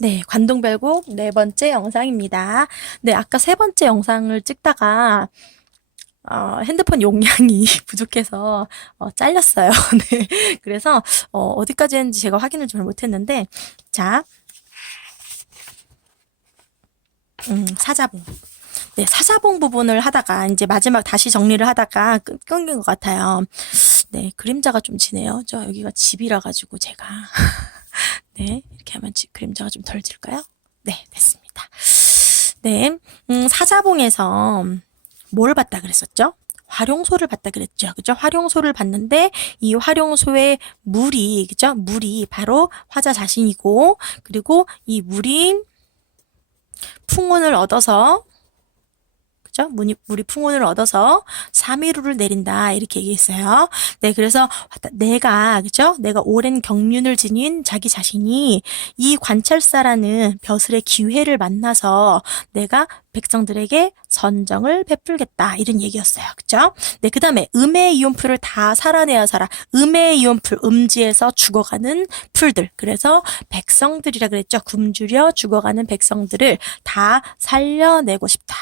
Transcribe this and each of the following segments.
네, 관동별곡 네 번째 영상입니다. 네, 아까 세 번째 영상을 찍다가 핸드폰 용량이 부족해서 잘렸어요. 네, 그래서 어디까지 했는지 제가 확인을 잘 못했는데, 자, 사자봉. 네, 사자봉 부분을 하다가 이제 마지막 다시 정리를 하다가 끊긴 것 같아요. 네, 그림자가 좀 지네요. 저 여기가 집이라 가지고 제가 네, 이렇게 하면 그림자가 좀 덜 질까요? 네, 됐습니다. 네, 사자봉에서 뭘 봤다 그랬었죠? 활용소를 봤다 그랬죠. 그죠? 활용소를 봤는데 이 활용소의 물이 그죠? 물이 바로 화자 자신이고 그리고 이 물이 풍운을 얻어서 그죠? 물이 풍운을 얻어서 3위로를 내린다 이렇게 얘기했어요. 네, 그래서 내가 그죠? 내가 오랜 경륜을 지닌 자기 자신이 이 관찰사라는 벼슬의 기회를 만나서 내가 백성들에게 선정을 베풀겠다 이런 얘기였어요. 그죠? 네, 그 다음에 음의 이온풀을 다 살아내야 살아. 음의 이온풀, 음지에서 죽어가는 풀들. 그래서 백성들이라 그랬죠. 굶주려 죽어가는 백성들을 다 살려내고 싶다.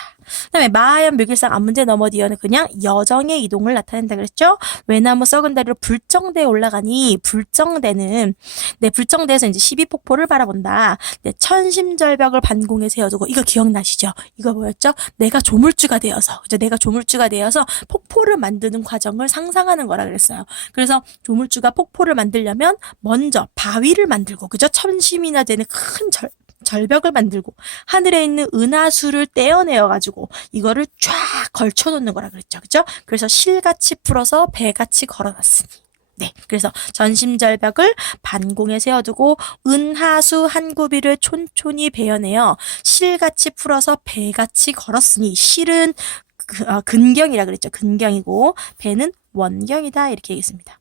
그다음에 마하연 묘길상 안문제 너머디어는 그냥 여정의 이동을 나타낸다 그랬죠. 외나무 썩은 다리로 불정대에 올라가니 불정대는 네 불정대에서 이제 12폭포를 바라본다. 네 천심절벽을 반공에 세워두고 이거 기억나시죠? 이거 뭐였죠? 내가 조물주가 되어서 그죠? 내가 조물주가 되어서 폭포를 만드는 과정을 상상하는 거라 그랬어요. 그래서 조물주가 폭포를 만들려면 먼저 바위를 만들고 그죠? 천심이나 되는 큰 절벽을 만들고 하늘에 있는 은하수를 떼어내어 가지고 이거를 쫙 걸쳐 놓는 거라 그랬죠. 그죠? 그래서 실같이 풀어서 배같이 걸어놨으니. 네. 그래서 전심절벽을 반공에 세워두고 은하수 한 구비를 촌촌히 베어내어 실같이 풀어서 배같이 걸었으니 실은 근경이라 그랬죠. 근경이고 배는 원경이다 이렇게 얘기했습니다.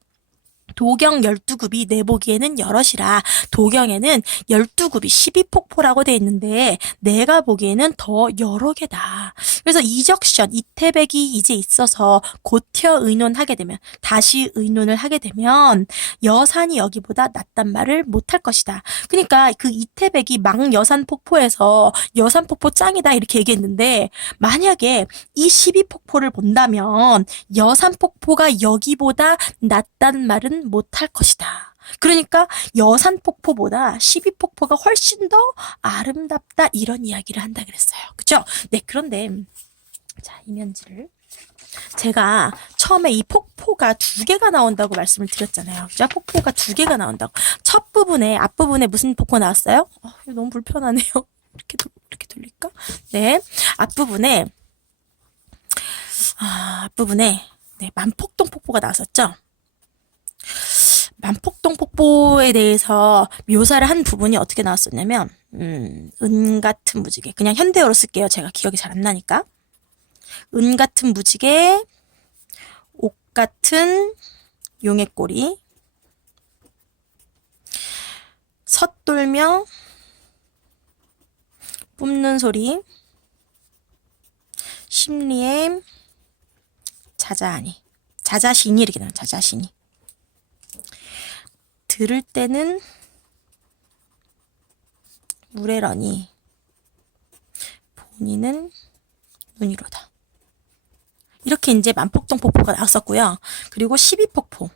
도경 12굽이 내 보기에는 여럿이라 도경에는 12굽이 12폭포라고 돼 있는데 내가 보기에는 더 여러 개다. 그래서 이적션, 이태백이 이제 있어서 고텨 의논하게 되면 다시 의논을 하게 되면 여산이 여기보다 낫단 말을 못할 것이다. 그러니까 그 이태백이 망여산 폭포에서 여산 폭포 짱이다 이렇게 얘기했는데 만약에 이 12폭포를 본다면 여산 폭포가 여기보다 낫단 말은 못할 것이다. 그러니까 여산폭포보다 시비폭포가 훨씬 더 아름답다 이런 이야기를 한다 그랬어요. 그죠? 네, 그런데 자, 이면지를 제가 처음에 이 폭포가 두 개가 나온다고 말씀을 드렸잖아요. 그죠? 폭포가 두 개가 나온다고. 첫 부분에 앞부분에 무슨 폭포 나왔어요? 이거 너무 불편하네요. 이렇게 돌릴까? 네. 앞부분에 앞부분에 네, 만폭동 폭포가 나왔었죠. 만폭동 폭포에 대해서 묘사를 한 부분이 어떻게 나왔었냐면 은 같은 무지개 그냥 현대어로 쓸게요. 제가 기억이 잘 안 나니까 은 같은 무지개 옥 같은 용의 꼬리 섣돌며 뿜는 소리 심리에 자자신이 이렇게 나와요. 자자신이 들을 때는 물에러니 본인은 눈이로다. 이렇게 이제 만폭동 폭포가 나왔었고요. 그리고 12폭포.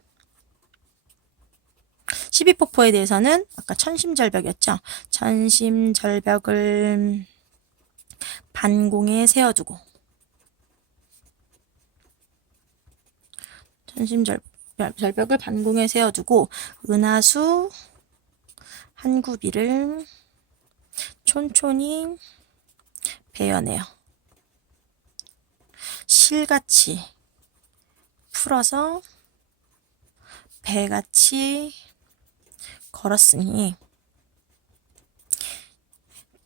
12폭포에 대해서는 아까 천심절벽이었죠. 천심절벽을 반공에 세워두고 천심절벽을 반공에 세워두고 은하수 한 구비를 촌촌히 베어내요. 실같이 풀어서 배같이 걸었으니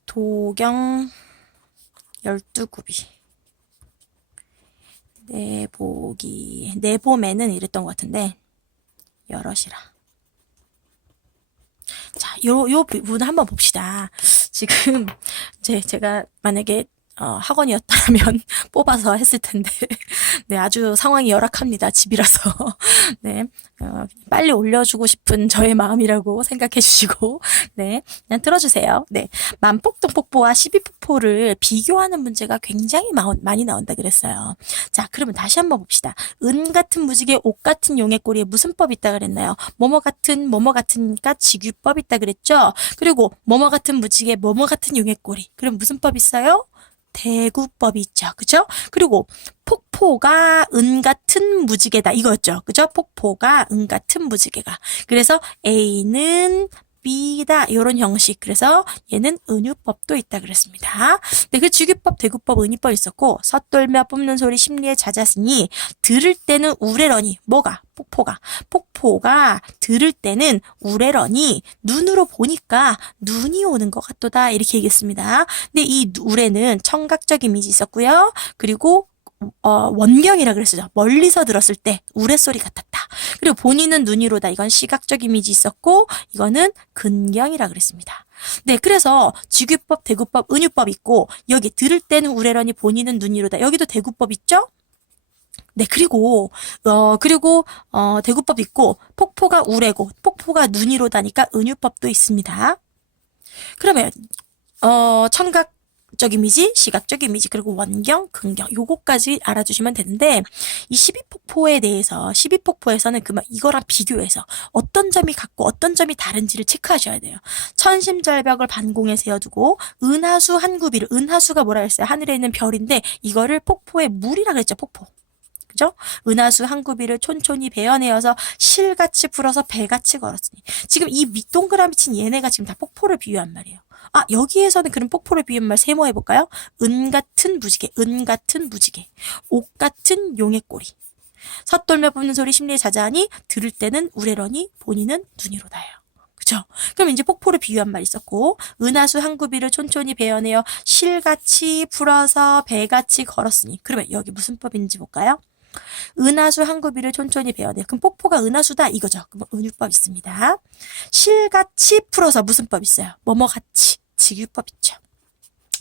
도경 12굽이 내봄에는 이랬던 것 같은데 여럿이라. 자, 요 부분 한번 봅시다. 지금 제가 만약에 학원이었다면 뽑아서 했을 텐데, 네, 아주 상황이 열악합니다. 집이라서. 네, 빨리 올려주고 싶은 저의 마음이라고 생각해 주시고, 네, 그냥 들어주세요. 네, 만폭동폭포와 시비폭포를 비교하는 문제가 굉장히 많이 나온다 그랬어요. 자, 그러면 다시 한번 봅시다. 은 같은 무지개, 옥 같은 용의 꼬리에 무슨 법이 있다 그랬나요? 뭐뭐 같으니까 직유법 있다 그랬죠? 그리고 뭐뭐 같은 무지개, 뭐뭐 같은 용의 꼬리. 그럼 무슨 법 있어요? 대구법이 있죠. 그죠? 그리고 폭포가 은 같은 무지개다. 이거였죠. 그죠? 폭포가 은 같은 무지개가. 그래서 A는 B다. 이런 형식. 그래서 얘는 은유법도 있다 그랬습니다. 네, 그 직유법, 대구법, 은유법 있었고 섣돌며 뿜는 소리 심리에 잦았으니 들을 때는 우레러니 뭐가? 폭포가 들을 때는 우레러니 눈으로 보니까 눈이 오는 것 같도다. 이렇게 얘기했습니다. 근데 이 우레는 청각적 이미지 있었고요. 그리고 원경이라 그랬어요. 멀리서 들었을 때 우레소리 같았다. 그리고 본인은 눈이로다. 이건 시각적 이미지 있었고 이거는 근경이라 그랬습니다. 네, 그래서 직유법, 대구법, 은유법 있고 여기 들을 때는 우레러니 본인은 눈이로다. 여기도 대구법 있죠? 네, 그리고 대구법 있고 폭포가 우레고 폭포가 눈이로다니까 은유법도 있습니다. 그러면 청각적 이미지, 시각적 이미지, 그리고 원경, 근경 요거까지 알아주시면 되는데 이 12폭포에 대해서 12폭포에서는 이거랑 비교해서 어떤 점이 같고 어떤 점이 다른지를 체크하셔야 돼요. 천심절벽을 반공에 세워두고 은하수 한 구비를 은하수가 뭐라 했어요? 하늘에 있는 별인데 이거를 폭포의 물이라 그랬죠. 폭포. 그죠? 은하수 한 구비를 촌촌히 베어내어서 실같이 풀어서 배같이 걸었으니 지금 이 밑동그라미 친 얘네가 지금 다 폭포를 비유한 말이에요. 아, 여기에서는 그럼 폭포를 비유한 말 세모 해볼까요? 은 같은 무지개, 옥 같은 용의 꼬리. 섣돌며 뿜는 소리 심리에 자자하니 들을 때는 우레러니 본인은 눈이로다요. 그죠? 그럼 이제 폭포를 비유한 말 있었고 은하수 한 구비를 촌촌히 베어내어 실같이 풀어서 배같이 걸었으니 그러면 여기 무슨 법인지 볼까요? 은하수 한 구비를 촌촌히 베어내. 그럼 폭포가 은하수다 이거죠. 그럼 은유법 있습니다. 실같이 풀어서 무슨 법 있어요? 뭐뭐같이 직유법 있죠.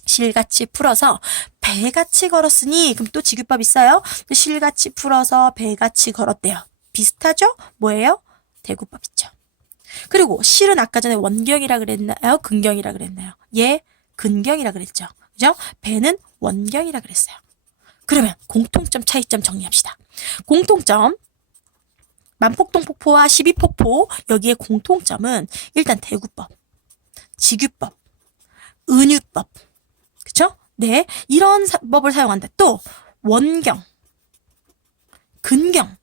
실같이 풀어서 배같이 걸었으니 그럼 또 직유법 있어요. 실같이 풀어서 배같이 걸었대요. 비슷하죠? 뭐예요? 대구법 있죠. 그리고 실은 아까 전에 원경이라 그랬나요? 근경이라 그랬나요? 예, 근경이라 그랬죠. 그죠? 배는 원경이라 그랬어요. 그러면 공통점, 차이점 정리합시다. 공통점, 만폭동폭포와 12폭포 여기에 공통점은 일단 대구법, 직유법, 은유법, 그쵸? 네, 이런 법을 사용한다. 또 원경, 근경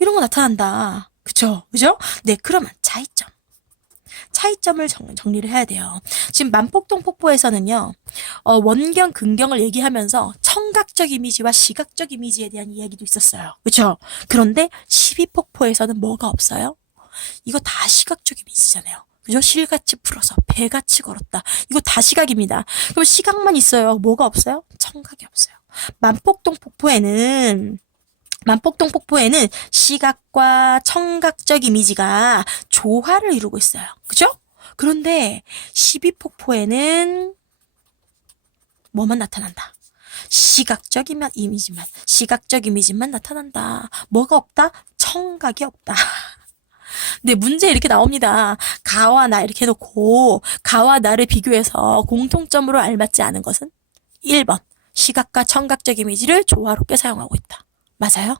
이런 거 나타난다. 그쵸? 네, 그러면 차이점을 정리를 해야 돼요. 지금 만폭동 폭포에서는요, 원경, 근경을 얘기하면서 청각적 이미지와 시각적 이미지에 대한 이야기도 있었어요. 그렇죠? 그런데 12폭포에서는 뭐가 없어요? 이거 다 시각적 이미지잖아요. 그죠? 실같이 풀어서 배같이 걸었다. 이거 다 시각입니다. 그럼 시각만 있어요. 뭐가 없어요? 청각이 없어요. 만폭동 폭포에는 시각과 청각적 이미지가 조화를 이루고 있어요. 그죠? 그런데 12폭포에는 뭐만 나타난다? 시각적 이미지만 나타난다. 뭐가 없다? 청각이 없다. 네, 문제 이렇게 나옵니다. 가와 나 이렇게 해놓고 가와 나를 비교해서 공통점으로 알맞지 않은 것은 1번. 시각과 청각적 이미지를 조화롭게 사용하고 있다. 맞아요?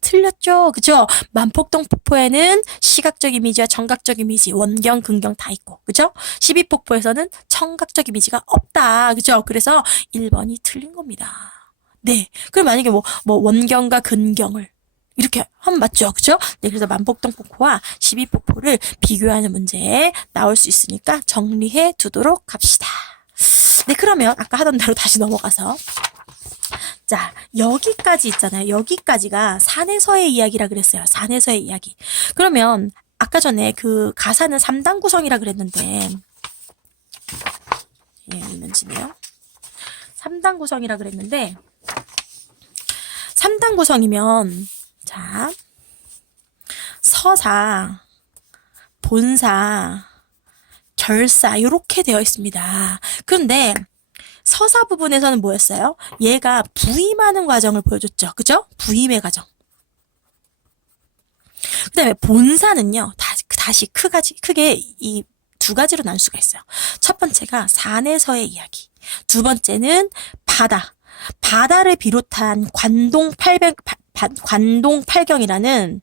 틀렸죠? 그죠? 만폭동 폭포에는 시각적 이미지와 청각적 이미지, 원경, 근경 다 있고, 그죠? 12폭포에서는 청각적 이미지가 없다. 그죠? 그래서 1번이 틀린 겁니다. 네. 그럼 만약에 원경과 근경을 이렇게 하면 맞죠? 그죠? 네. 그래서 만폭동 폭포와 12폭포를 비교하는 문제 나올 수 있으니까 정리해 두도록 합시다. 네. 그러면 아까 하던 대로 다시 넘어가서 자, 여기까지 있잖아요. 여기까지가 산에서의 이야기라 그랬어요. 산에서의 이야기. 그러면 아까 전에 그 가사는 3단 구성이라 그랬는데 예, 이면지네요. 3단 구성이라 그랬는데 3단 구성이면 자, 서사, 본사, 결사 이렇게 되어 있습니다. 그런데 서사 부분에서는 뭐였어요? 얘가 부임하는 과정을 보여줬죠. 그죠? 부임의 과정. 그 다음에 본사는요, 다시 크게 이 두 가지로 나눌 수가 있어요. 첫 번째가 산에서의 이야기. 두 번째는 바다. 바다를 비롯한 관동팔경이라는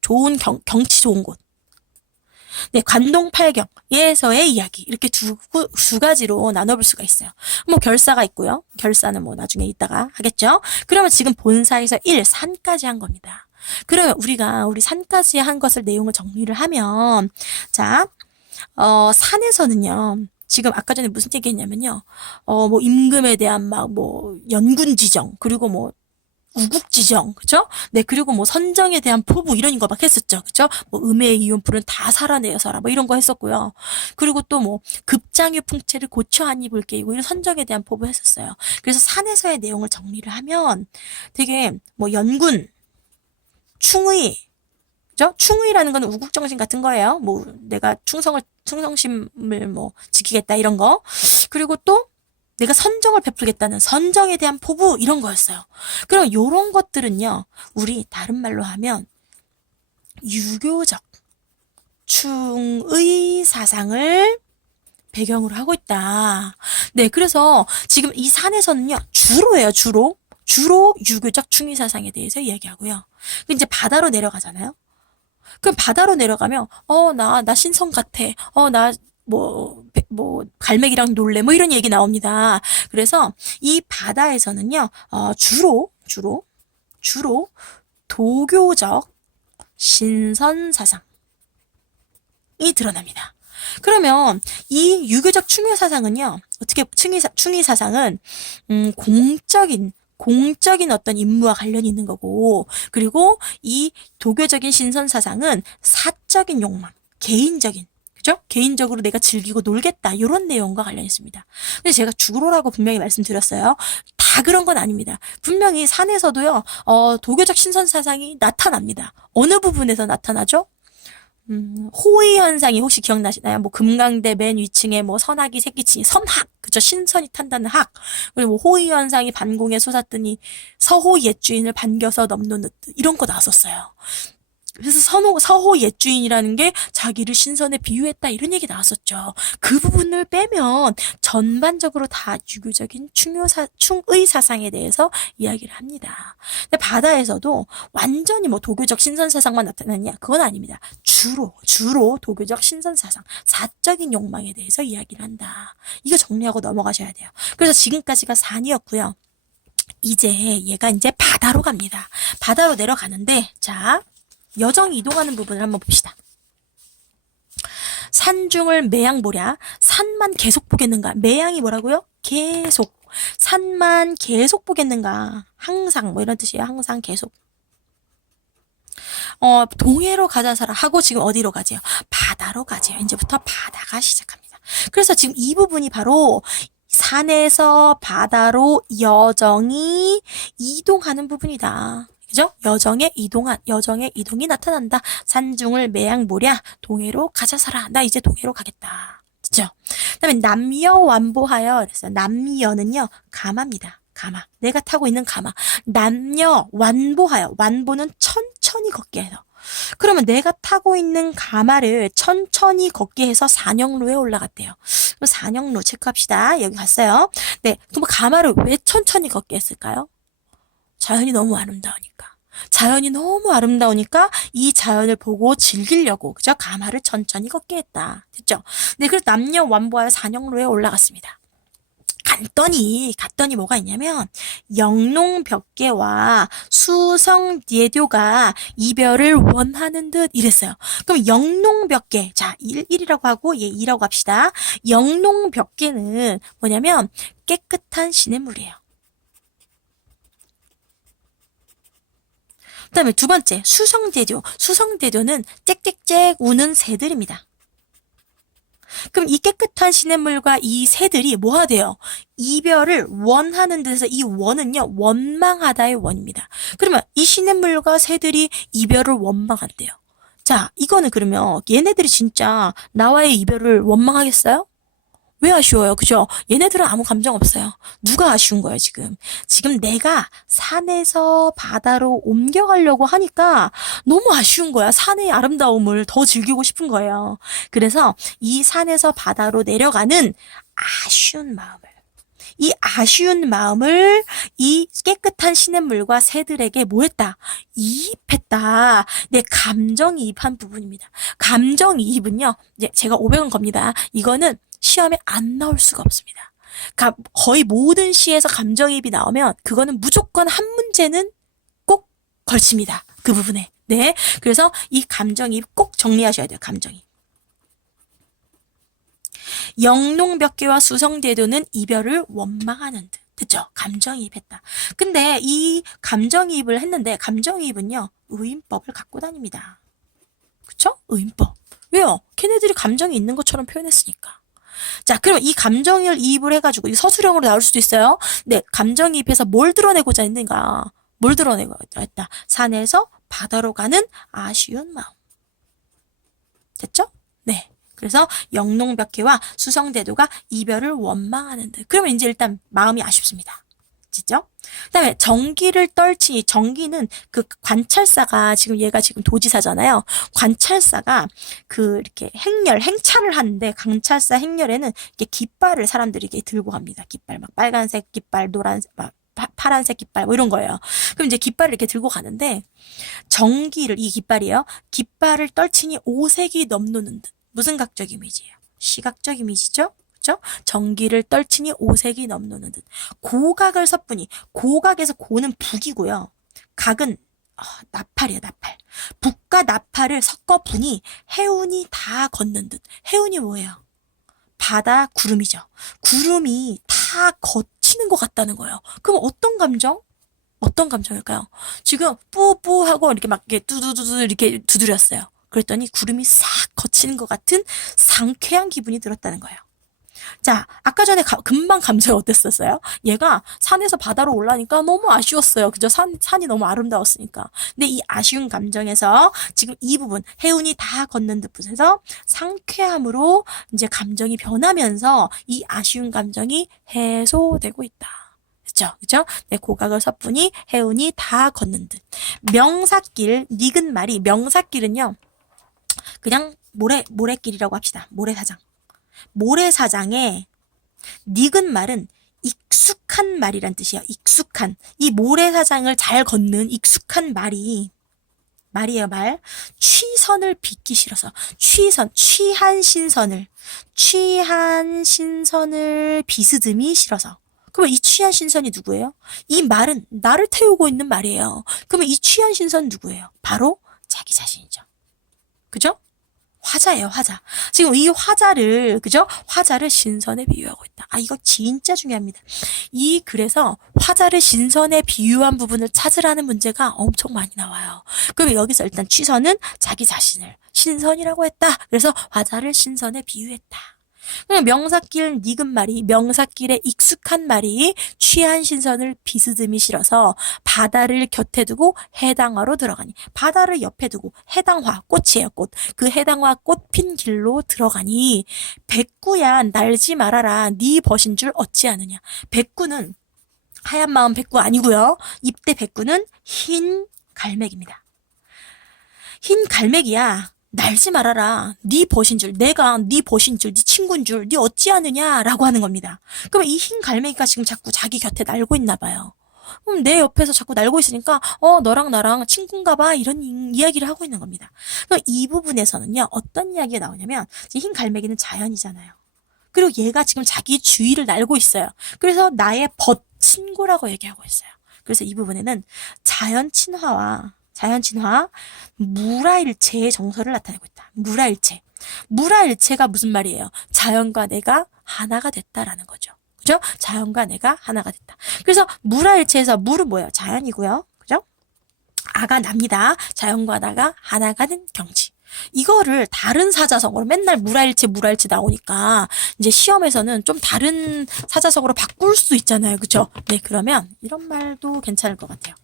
좋은 경치 좋은 곳. 네, 관동팔경에서의 이야기. 이렇게 두 가지로 나눠볼 수가 있어요. 뭐 결사가 있고요. 결사는 뭐 나중에 이따가 하겠죠. 그러면 지금 본사에서 1, 산까지 한 겁니다. 그러면 우리 산까지 한 것을 내용을 정리를 하면 자, 산에서는요. 지금 아까 전에 무슨 얘기했냐면요. 뭐 임금에 대한 막 뭐 연군 지정 그리고 뭐 우국 지정, 그죠? 네, 그리고 뭐 선정에 대한 포부 이런 거 막 했었죠, 그죠? 뭐 음의 이온풀은 다 살아내어서라, 뭐 이런 거 했었고요. 그리고 또 뭐 급장유 풍채를 고쳐 한 입을 깨고 이런 선정에 대한 포부 했었어요. 그래서 산에서의 내용을 정리를 하면 되게 뭐 연군, 충의, 그죠? 충의라는 건 우국정신 같은 거예요. 뭐 내가 충성심을 뭐 지키겠다 이런 거. 그리고 또 내가 선정을 베풀겠다는 선정에 대한 포부 이런 거였어요. 그럼 요런 것들은요. 우리 다른 말로 하면 유교적 충의 사상을 배경으로 하고 있다. 네, 그래서 지금 이 산에서는요. 주로 유교적 충의 사상에 대해서 이야기하고요. 이제 바다로 내려가잖아요. 그럼 바다로 내려가면 나 신성 같아. 나 갈매기랑 놀래. 뭐 이런 얘기 나옵니다. 그래서 이 바다에서는요, 주로 도교적 신선 사상이 드러납니다. 그러면 이 유교적 충의 사상은요, 어떻게 충의 사상은 공적인 어떤 임무와 관련이 있는 거고, 그리고 이 도교적인 신선 사상은 사적인 욕망, 개인적인, 그죠? 개인적으로 내가 즐기고 놀겠다, 이런 내용과 관련이 있습니다. 근데 제가 주로라고 분명히 말씀드렸어요. 다 그런 건 아닙니다. 분명히 산에서도요, 도교적 신선 사상이 나타납니다. 어느 부분에서 나타나죠? 호의 현상이 혹시 기억나시나요? 뭐 금강대 맨 위층에 뭐 선학이 새끼치니 선학, 그죠? 신선이 탄다는 학. 그리고 뭐 호의 현상이 반공에 솟았더니 서호 옛주인을 반겨서 넘노는 이런 거 나왔었어요. 그래서 서호 옛주인이라는 게 자기를 신선에 비유했다 이런 얘기 나왔었죠. 그 부분을 빼면 전반적으로 다 유교적인 충의 사상에 대해서 이야기를 합니다. 근데 바다에서도 완전히 뭐 도교적 신선 사상만 나타났냐? 그건 아닙니다. 주로 도교적 신선 사상, 사적인 욕망에 대해서 이야기를 한다. 이거 정리하고 넘어가셔야 돼요. 그래서 지금까지가 산이었고요. 얘가 이제 바다로 갑니다. 바다로 내려가는데 자. 여정이 이동하는 부분을 한번 봅시다. 산중을 매양보랴. 산만 계속 보겠는가. 매양이 뭐라고요? 계속. 산만 계속 보겠는가. 항상 뭐 이런 뜻이에요. 항상 계속. 동해로 가자사라 하고 지금 어디로 가지요? 바다로 가지요. 이제부터 바다가 시작합니다. 그래서 지금 이 부분이 바로 산에서 바다로 여정이 이동하는 부분이다. 그죠? 여정의 이동이 나타난다. 산중을 매양보랴. 동해로 가자사라. 나 이제 동해로 가겠다. 그죠? 그 다음에 남여완보하여 그랬어요. 남여는요, 가마입니다. 가마. 내가 타고 있는 가마. 남여 완보하여. 완보는 천천히 걷게 해서. 그러면 내가 타고 있는 가마를 천천히 걷게 해서 산영로에 올라갔대요. 산영로 체크합시다. 여기 갔어요. 네. 그럼 가마를 왜 천천히 걷게 했을까요? 자연이 너무 아름다우니까 이 자연을 보고 즐기려고 그죠? 가마를 천천히 걷게 했다. 됐죠? 네, 그래서 남녀완보하여 산영로에 올라갔습니다. 갔더니 뭐가 있냐면 영농벽계와 수성예교가 이별을 원하는 듯 이랬어요. 그럼 영농벽계 자 1이라고 하고 얘 2라고 합시다. 영농벽계는 뭐냐면 깨끗한 시냇물이에요. 그 다음에 두 번째, 수성대교. 수성대교는 짹짹짹 우는 새들입니다. 그럼 이 깨끗한 시냇물과 이 새들이 뭐 하대요? 이별을 원하는 데서 이 원은요, 원망하다의 원입니다. 그러면 이 시냇물과 새들이 이별을 원망한대요. 자, 이거는 그러면 얘네들이 진짜 나와의 이별을 원망하겠어요? 왜 아쉬워요? 그죠? 얘네들은 아무 감정 없어요. 누가 아쉬운 거예요, 지금? 지금 내가 산에서 바다로 옮겨가려고 하니까 너무 아쉬운 거야. 산의 아름다움을 더 즐기고 싶은 거예요. 그래서 이 산에서 바다로 내려가는 아쉬운 마음을, 이 아쉬운 마음을 이 깨끗한 시냇물과 새들에게 뭐 했다? 이입했다. 네, 감정이입한 부분입니다. 감정이입은요, 이제 제가 500원 겁니다. 이거는 시험에 안 나올 수가 없습니다. 거의 모든 시에서 감정이입이 나오면 그거는 무조건 한 문제는 꼭 걸칩니다. 그 부분에. 네. 그래서 이 감정이입 꼭 정리하셔야 돼요. 감정이입. 영농벽계와 수성대도는 이별을 원망하는 듯. 그쵸? 감정이입했다. 근데 이 감정이입을 했는데 감정이입은요. 의인법을 갖고 다닙니다. 그쵸? 의인법. 왜요? 걔네들이 감정이 있는 것처럼 표현했으니까. 자, 그럼 이 감정을 이입을 해가지고 이 서술형으로 나올 수도 있어요. 네, 감정이입해서 뭘 드러내고자 했는가? 뭘 드러내고자 했다? 산에서 바다로 가는 아쉬운 마음. 됐죠? 네. 그래서 영농벽해와 수성대도가 이별을 원망하는 듯. 그러면 이제 일단 마음이 아쉽습니다. 진짜? 그다음에 정기를 떨치니 정기는 그 관찰사가 지금 얘가 지금 도지사잖아요. 관찰사가 그 이렇게 행차를 하는데 관찰사 행렬에는 이렇게 깃발을 사람들이 이렇게 들고 갑니다. 깃발 막 빨간색 깃발, 노란색 막 파란색 깃발 뭐 이런 거예요. 그럼 이제 깃발을 이렇게 들고 가는데 정기를 이 깃발이에요. 깃발을 떨치니 오색이 넘노는 듯. 무슨 각적 이미지예요? 시각적 이미지죠? 그죠? 정기를 떨치니 오색이 넘노는 듯. 고각을 섣부니 고각에서 고는 북이고요. 각은 나팔이에요, 나팔. 북과 나팔을 섞어 부니 해운이 다 걷는 듯. 해운이 뭐예요? 바다 구름이죠. 구름이 다 걷히는 것 같다는 거예요. 그럼 어떤 감정? 어떤 감정일까요? 지금 뿌뿌하고 이렇게 막 이렇게 두두두두 이렇게 두드렸어요. 그랬더니 구름이 싹 거치는 것 같은 상쾌한 기분이 들었다는 거예요. 자, 아까 전에 금방 감정이 어땠었어요? 얘가 산에서 바다로 올라니까 너무 아쉬웠어요. 그죠? 산이 너무 아름다웠으니까. 근데 이 아쉬운 감정에서 지금 이 부분, 해운이 다 걷는 듯해서 상쾌함으로 이제 감정이 변하면서 이 아쉬운 감정이 해소되고 있다. 그죠? 그죠? 네, 고각을 섣부니 해운이 다 걷는 듯. 명사길, 닉은 말이, 명사길은요, 그냥 모래길이라고 합시다. 모래사장. 모래사장에 닉은 말은 익숙한 말이란 뜻이에요. 익숙한. 이 모래사장을 잘 걷는 익숙한 말이에요, 말. 취선을 빚기 싫어서. 취한 신선을 비스듬히 싫어서. 그러면 이 취한 신선이 누구예요? 이 말은 나를 태우고 있는 말이에요. 그러면 이 취한 신선 누구예요? 바로 자기 자신이죠. 그죠? 화자예요, 화자. 지금 이 화자를, 그죠? 화자를 신선에 비유하고 있다. 이거 진짜 중요합니다. 그래서 화자를 신선에 비유한 부분을 찾으라는 문제가 엄청 많이 나와요. 그럼 여기서 일단 취선은 자기 자신을 신선이라고 했다. 그래서 화자를 신선에 비유했다. 그냥 명사길 닉은 말이, 명사길에 익숙한 말이 취한 신선을 비스듬히 실어서 바다를 곁에 두고 해당화로 들어가니, 바다를 옆에 두고 해당화, 꽃이에요, 꽃. 그 해당화 꽃핀 길로 들어가니 백구야 날지 말아라 네 벗인 줄 어찌하느냐. 백구는 하얀 마음 백구 아니고요. 입대 백구는 흰 갈매기입니다. 흰 갈매기야. 날지 말아라. 네 벗인 줄, 내가 네 벗인 줄, 네 친구인 줄, 네 어찌하느냐라고 하는 겁니다. 그러면 이 흰 갈매기가 지금 자꾸 자기 곁에 날고 있나 봐요. 그럼 내 옆에서 자꾸 날고 있으니까 너랑 나랑 친구인가 봐 이런 이야기를 하고 있는 겁니다. 그럼 이 부분에서는요. 어떤 이야기가 나오냐면 흰 갈매기는 자연이잖아요. 그리고 얘가 지금 자기 주위를 날고 있어요. 그래서 나의 벗 친구라고 얘기하고 있어요. 그래서 이 부분에는 자연 친화, 무라일체의 정서를 나타내고 있다. 무라일체. 무라일체가 무슨 말이에요? 자연과 내가 하나가 됐다라는 거죠. 그죠? 자연과 내가 하나가 됐다. 그래서 무라일체에서 무는 뭐예요? 자연이고요. 그죠? 아가 납니다. 자연과 나가 하나가 된 경지. 이거를 다른 사자성어로 맨날 무라일체 나오니까 이제 시험에서는 좀 다른 사자성어로 바꿀 수 있잖아요. 그죠? 네, 그러면 이런 말도 괜찮을 것 같아요.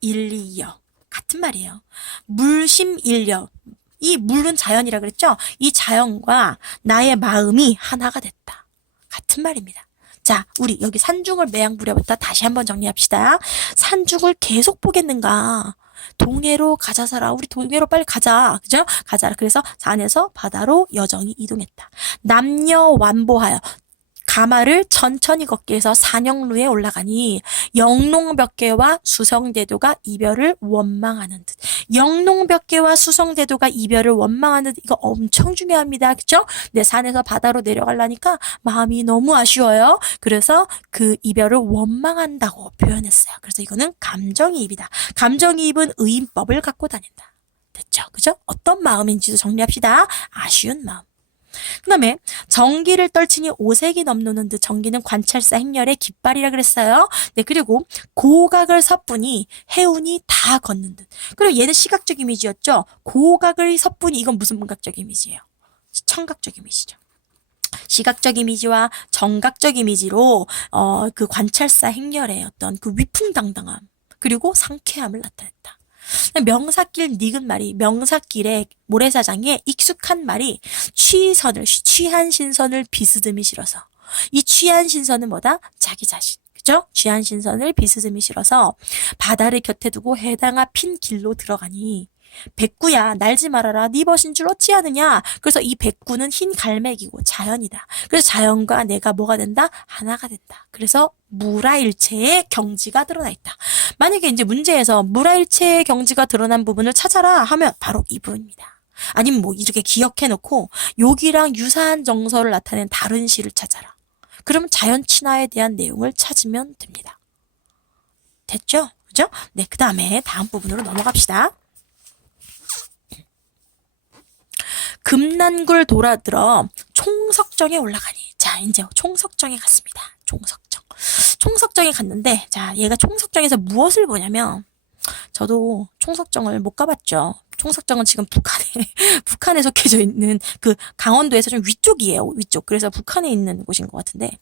물심일리여 같은 말이에요. 물심일려 이 물은 자연이라 그랬죠? 이 자연과 나의 마음이 하나가 됐다. 같은 말입니다. 자, 우리 여기 산중을 매양부려봤다. 다시 한번 정리합시다. 산중을 계속 보겠는가? 동해로 가자사라. 우리 동해로 빨리 가자. 그죠? 가자. 그래서 산에서 바다로 여정이 이동했다. 남녀 완보하여 가마를 천천히 걷게 해서 산영루에 올라가니 영농벽계와 수성대도가 이별을 원망하는 듯. 영농벽계와 수성대도가 이별을 원망하는 듯. 이거 엄청 중요합니다. 그쵸? 내 산에서 바다로 내려가려니까 마음이 너무 아쉬워요. 그래서 그 이별을 원망한다고 표현했어요. 그래서 이거는 감정이입이다. 감정이입은 의인법을 갖고 다닌다. 됐죠? 그죠? 어떤 마음인지도 정리합시다. 아쉬운 마음. 그 다음에 정기를 떨치니 오색이 넘노는 듯. 정기는 관찰사 행렬의 깃발이라 그랬어요. 네, 그리고 고각을 섣분이 해운이 다 걷는 듯. 그리고 얘는 시각적 이미지였죠. 고각을 섣분이 이건 무슨 문각적 이미지예요? 청각적 이미지죠. 시각적 이미지와 정각적 이미지로 그 관찰사 행렬의 어떤 그 위풍당당함 그리고 상쾌함을 나타냈다. 명사길 닉은 말이 명사길의 모래사장에 익숙한 말이 취한 신선을 비스듬히 실어서 이 취한 신선은 뭐다? 자기 자신. 그죠? 취한 신선을 비스듬히 실어서 바다를 곁에 두고 해당아 핀 길로 들어가니 백구야 날지 말아라 네 벗인 줄 어찌하느냐. 그래서 이 백구는 흰 갈매기고 자연이다. 그래서 자연과 내가 뭐가 된다? 하나가 된다. 그래서 무라일체의 경지가 드러나 있다. 만약에 이제 문제에서 무라일체의 경지가 드러난 부분을 찾아라 하면 바로 이 부분입니다. 아니면 뭐 이렇게 기억해놓고 여기랑 유사한 정서를 나타낸 다른 시를 찾아라. 그러면 자연 친화에 대한 내용을 찾으면 됩니다. 됐죠? 그죠? 네, 그 다음에 다음 부분으로 넘어갑시다. 금난굴 돌아들어 총석정에 올라가니. 자, 이제 총석정에 갔습니다. 총석정. 총석정에 갔는데, 자, 얘가 총석정에서 무엇을 보냐면, 저도 총석정을 못 가봤죠. 총석정은 지금 북한에 속해져 있는 그 강원도에서 좀 위쪽이에요. 위쪽. 그래서 북한에 있는 곳인 것 같은데.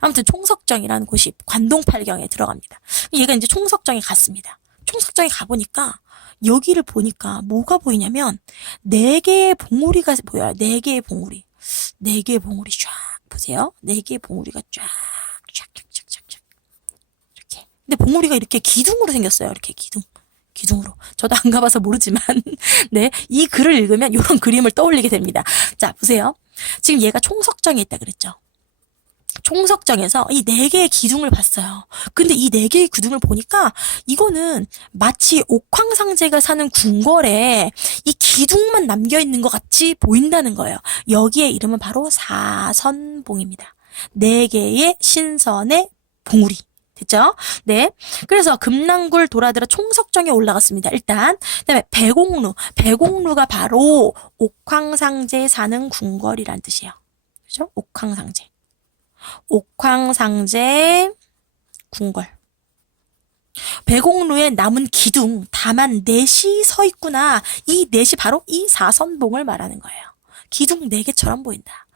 아무튼 총석정이라는 곳이 관동팔경에 들어갑니다. 얘가 이제 총석정에 갔습니다. 총석정에 가보니까, 여기를 보니까 뭐가 보이냐면 4개의 봉우리가 보여요. 4개의 봉우리. 4개의 봉우리 쫙 보세요. 4개의 봉우리가 쫙 이렇게. 근데 봉우리가 이렇게 기둥으로 생겼어요. 이렇게 기둥으로. 저도 안 가봐서 모르지만 네, 이 글을 읽으면 이런 그림을 떠올리게 됩니다. 자, 보세요. 지금 얘가 총석정에 있다 그랬죠. 총석정에서 이 4개의 기둥을 봤어요. 근데 이 4개의 기둥을 보니까 이거는 마치 옥황상제가 사는 궁궐에 이 기둥만 남겨있는 것 같이 보인다는 거예요. 여기에 이름은 바로 사선봉입니다. 4개의 신선의 봉우리. 됐죠? 네. 그래서 금난굴 돌아들어 총석정에 올라갔습니다. 일단. 그다음에 배공루. 배공루가 바로 옥황상제 사는 궁궐이란 뜻이에요. 그죠? 옥황상제. 옥황상제 궁궐. 배공루에 남은 기둥 다만 넷이 서 있구나. 이 넷이 바로 이 사선봉을 말하는 거예요. 기둥 4개처럼 보인다.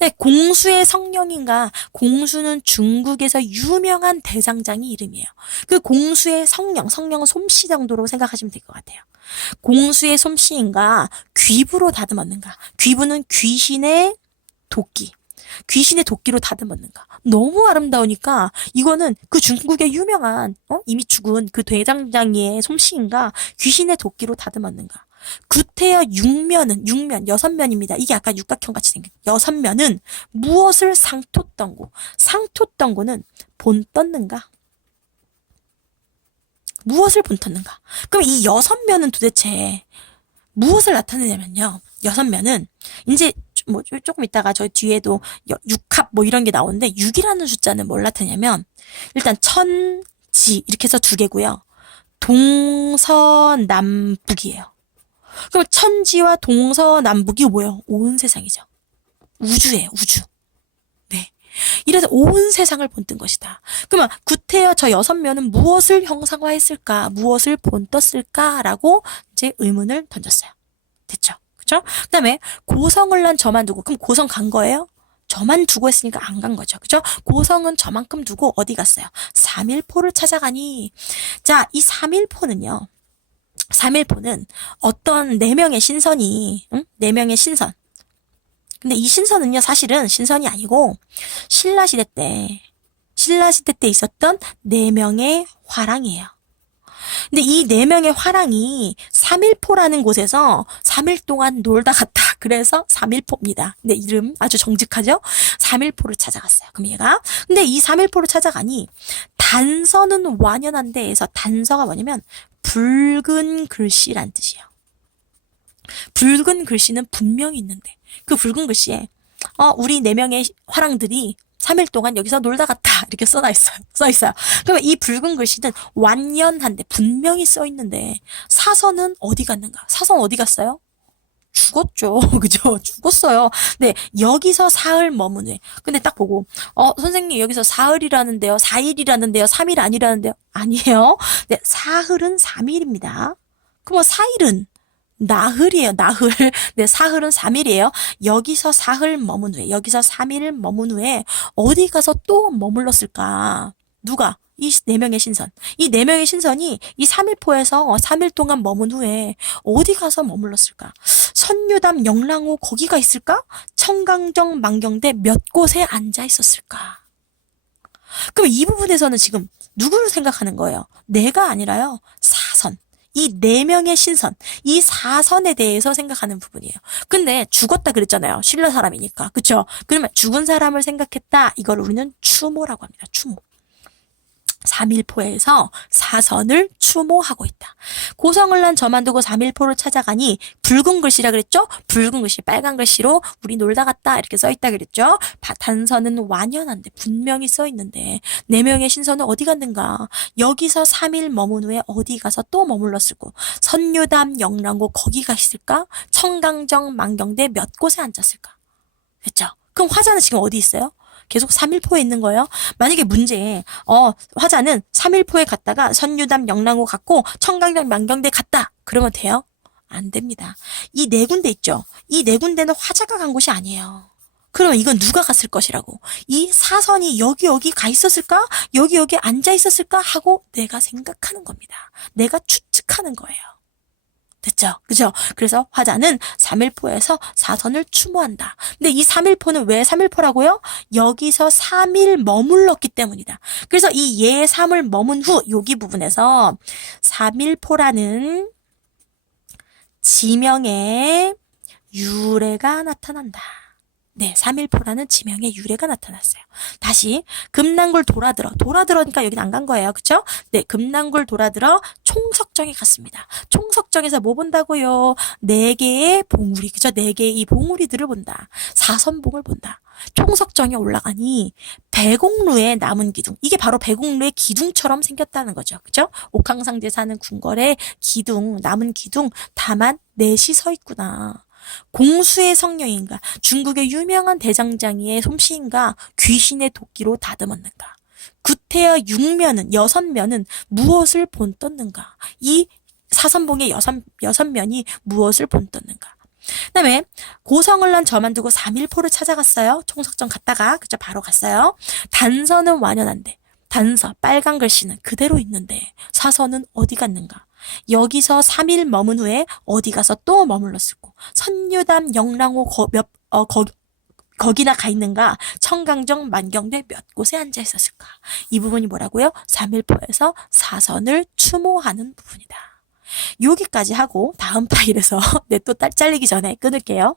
네, 공수의 성령인가? 공수는 중국에서 유명한 대장장이 이름이에요. 그 공수의 성령은 솜씨 정도로 생각하시면 될 것 같아요. 공수의 솜씨인가? 귀부로 다듬었는가? 귀부는 귀신의 도끼. 귀신의 도끼로 다듬었는가. 너무 아름다우니까 이거는 그 중국의 유명한 이미 죽은 그 대장장이의 솜씨인가 귀신의 도끼로 다듬었는가. 구태여 6면은 6면입니다. 이게 약간 육각형 같이 생긴 6면은 무엇을 상토떤고. 상토떤고는 본떴는가. 무엇을 본떴는가. 그럼 이 6면은 도대체 무엇을 나타내냐면요. 6면은 이제 뭐 조금 있다가 저 뒤에도 6합 뭐 이런 게 나오는데 6이라는 숫자는 뭘 나타내냐면 일단 천지 이렇게 해서 2개고요. 동서남북이에요. 그럼 천지와 동서남북이 뭐예요? 온 세상이죠. 우주예요. 우주. 네. 이래서 온 세상을 본뜬 것이다. 그러면 구태여 저 6면은 무엇을 형상화했을까? 무엇을 본떴을까라고 이제 의문을 던졌어요. 됐죠? 그쵸? 그 다음에 고성을 난 저만 두고. 그럼 고성 간 거예요? 저만 두고 했으니까 안 간 거죠. 그죠? 고성은 저만큼 두고 어디 갔어요? 삼일포를 찾아가니. 자, 이 삼일포는요. 3일포는 어떤 네 명의 신선이, 응? 네 명의 신선. 근데 이 신선은요, 사실은 신선이 아니고, 신라 시대 때 있었던 네 명의 화랑이에요. 근데 이 네 명의 화랑이 3일포라는 곳에서 3일 동안 놀다 갔다. 그래서 3일포입니다. 근데 이름 아주 정직하죠? 3일포를 찾아갔어요. 그럼 얘가. 근데 이 3일포를 찾아가니 단서는 완연한데에서 단서가 뭐냐면 붉은 글씨란 뜻이에요. 붉은 글씨는 분명히 있는데 그 붉은 글씨에 우리 네 명의 화랑들이 3일 동안 여기서 놀다 갔다 이렇게 써 있어요. 그러면 이 붉은 글씨는 완연한데 분명히 써 있는데 사선은 어디 갔는가? 사선 어디 갔어요? 죽었죠. 그죠? 죽었어요. 네, 여기서 사흘 머문 후에. 근데 딱 보고, 선생님, 여기서 사흘이라는데요, 4일이라는데요, 3일 아니라는데요. 아니에요. 네, 사흘은 3일입니다. 그럼 사일은 나흘이에요, 나흘. 네, 사흘은 3일이에요. 여기서 사흘 머문 후에, 여기서 3일 머문 후에, 어디 가서 또 머물렀을까? 누가? 이 네 명의 신선. 이 네 명의 신선이 이 3일포에서 3일 동안 머문 후에 어디 가서 머물렀을까? 선유담, 영랑호 거기가 있을까? 청강정, 만경대 몇 곳에 앉아 있었을까? 그럼 이 부분에서는 지금 누구를 생각하는 거예요? 내가 아니라요. 사선. 이 네 명의 신선, 이 사선에 대해서 생각하는 부분이에요. 근데 죽었다 그랬잖아요. 신라 사람이니까. 그쵸? 그러면 죽은 사람을 생각했다. 이걸 우리는 추모라고 합니다. 추모. 3일포에서 사선을 추모하고 있다. 고성을 난 저만 두고 3일포를 찾아가니 붉은 글씨라 그랬죠? 붉은 글씨, 빨간 글씨로 우리 놀다 갔다 이렇게 써있다 그랬죠? 단서는 완연한데 분명히 써있는데 네 명의 신선은 어디 갔는가? 여기서 3일 머문 후에 어디 가서 또 머물렀을고 선유담, 영랑고 거기가 있을까? 청강정, 만경대 몇 곳에 앉았을까? 됐죠? 그럼 화자는 지금 어디 있어요? 계속 3일포에 있는 거예요. 만약에 문제에 화자는 3일포에 갔다가 선유담, 영랑호 갔고 청강정, 만경대 갔다. 그러면 돼요? 안 됩니다. 이 네 군데 있죠. 이 네 군데는 화자가 간 곳이 아니에요. 그러면 이건 누가 갔을 것이라고? 이 사선이 여기 가 있었을까? 여기 앉아 있었을까? 하고 내가 생각하는 겁니다. 내가 추측하는 거예요. 됐죠? 그죠? 그래서 화자는 3일포에서 사선을 추모한다. 근데 이 3일포는 왜 3일포라고요? 여기서 3일 머물렀기 때문이다. 그래서 이 예 3을 머문 후 여기 부분에서 3일포라는 지명의 유래가 나타난다. 네, 3일포라는 지명의 유래가 나타났어요. 다시 금난굴 돌아들어니까 여긴 안 간 거예요. 그쵸? 네, 금난굴 돌아들어 총석정에 갔습니다. 총석정에서 뭐 본다고요? 네 개의 봉우리, 그죠? 네 개의 이 봉우리들을 본다. 사선봉을 본다. 총석정에 올라가니 배공루의 남은 기둥, 이게 바로 배공루의 기둥처럼 생겼다는 거죠. 그죠? 옥황상제 사는 궁궐의 기둥, 남은 기둥 다만 넷이 서 있구나. 공수의 성령인가? 중국의 유명한 대장장이의 솜씨인가? 귀신의 도끼로 다듬었는가? 구태여 6면은, 6면은 무엇을 본떴는가? 이 사선봉의 여섯 면이 무엇을 본떴는가? 그다음에 고성을 난 저만 두고 3일포를 찾아갔어요. 총석정 갔다가 그죠? 바로 갔어요. 단서는 완연한데 단서 빨간 글씨는 그대로 있는데 사선은 어디 갔는가? 여기서 3일 머문 후에 어디 가서 또 머물렀을고 선유담, 영랑호 거기나 가 있는가? 청강정, 만경대 몇 곳에 앉아 있었을까? 이 부분이 뭐라고요? 3일포에서 사선을 추모하는 부분이다. 여기까지 하고 다음 파일에서 또 잘리기 전에 끊을게요.